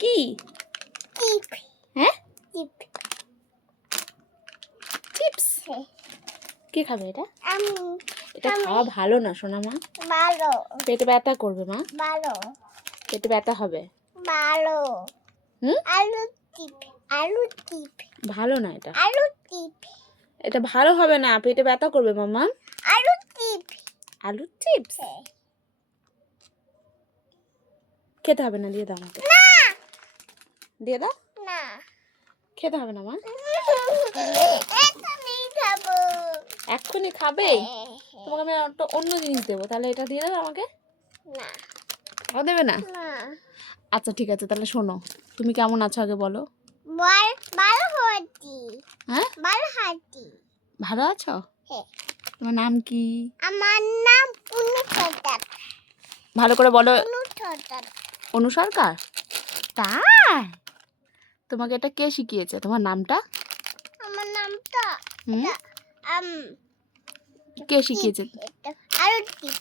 কি টিপ হ্যাঁ টিপ চিপস কে খাবে এটা? আমি এটা খাওয়া ভালো না সোনা মা, ভালো পেটে ব্যথা করবে মা, ভালো পেটে ব্যথা হবে। ভালো হুম আলু টিপ আলু টিপ ভালো না এটা, আলু টিপ এটা ভালো হবে না, পেটে ব্যথা করবে মাম্মা। আলু টিপ আলু চিপস খেতে হবে না, দিয়ে দাও আমাকে, না দিয়ে দাও, না খেতে হবে না মা। এখনই খাবো এক্ষুনি খাবে? তোমাকে আমি একটা অন্য জিনিস দেবো, তাহলে এটা দিয়ে দেবে আমাকে। না ও দেবে না? না আচ্ছা ঠিক আছে, তাহলে শোনো, তুমি কেমন আছো আগে বলো। বল ভালো হাতি হ্যাঁ ভালো হাতি ভালো আছো? হ্যাঁ তোমার নাম কি? আমার নাম পুনু সরকার ভালো করে বলো। পুনু সরকার অনু সরকার? তাই? তোমাকে এটা কে শিখিয়েছে তোমার নামটা? আমার নামটা হুম আম কে শিখিয়েছে? আলু টিপ